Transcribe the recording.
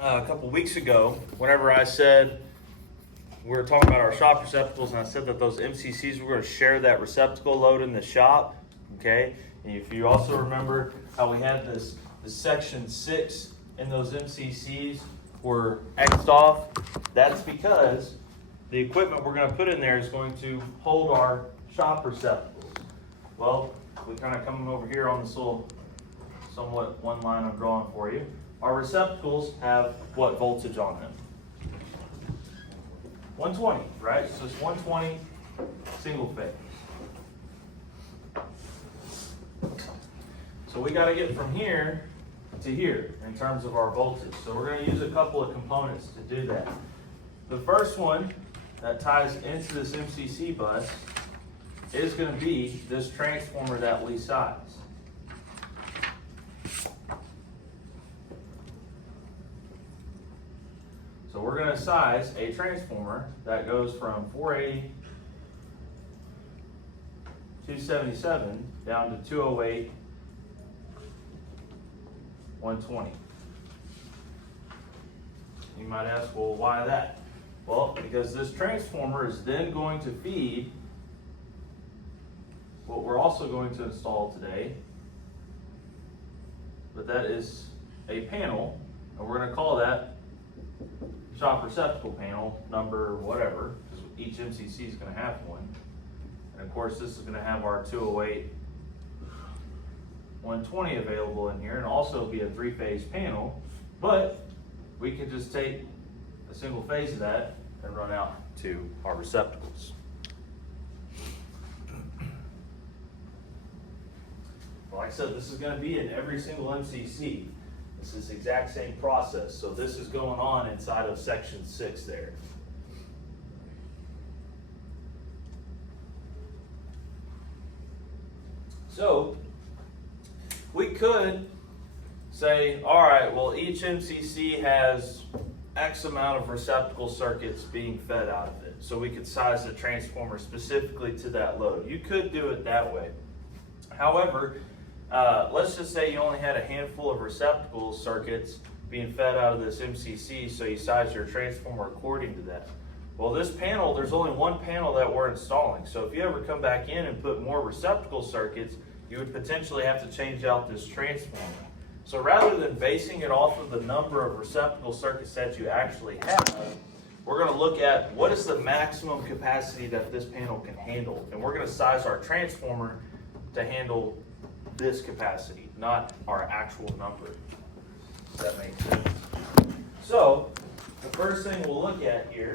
a couple weeks ago, whenever I said we were talking about our shop receptacles, and I said that those MCCs were going to share that receptacle load in the shop. Okay, and if you also remember how we had this section 6 in those MCCs were X'd off, that's because the equipment we're going to put in there is going to hold our shop receptacles. Well, we kind of come over here on this little somewhat one line I'm drawing for you. Our receptacles have what voltage on them? 120, right? So it's 120 single phase. So we got to get from here to here in terms of our voltage. So we're going to use a couple of components to do that. The first one that ties into this MCC bus is going to be this transformer that we size. So we're going to size a transformer that goes from 480, 277 down to 208, 120. You might ask, well, why that? Well, because this transformer is then going to feed what we're also going to install today, but that is a panel, and we're going to call that shop receptacle panel number whatever, because each MCC is going to have one. And of course, this is going to have our 208, 120 available in here, and also be a 3-phase panel, but we can just take a single phase of that and run out to our receptacles. Like I said, this is going to be in every single MCC. This is the exact same process. So this is going on inside of section 6 there. So we could say, all right, well, each MCC has X amount of receptacle circuits being fed out of it. So we could size the transformer specifically to that load. You could do it that way. However, let's just say you only had a handful of receptacle circuits being fed out of this MCC, so you size your transformer according to that. Well, this panel, there's only one panel that we're installing. So if you ever come back in and put more receptacle circuits, you would potentially have to change out this transformer. So rather than basing it off of the number of receptacle circuits that you actually have, we're going to look at what is the maximum capacity that this panel can handle. And we're going to size our transformer to handle this capacity, not our actual number. If that makes sense. So the first thing we'll look at here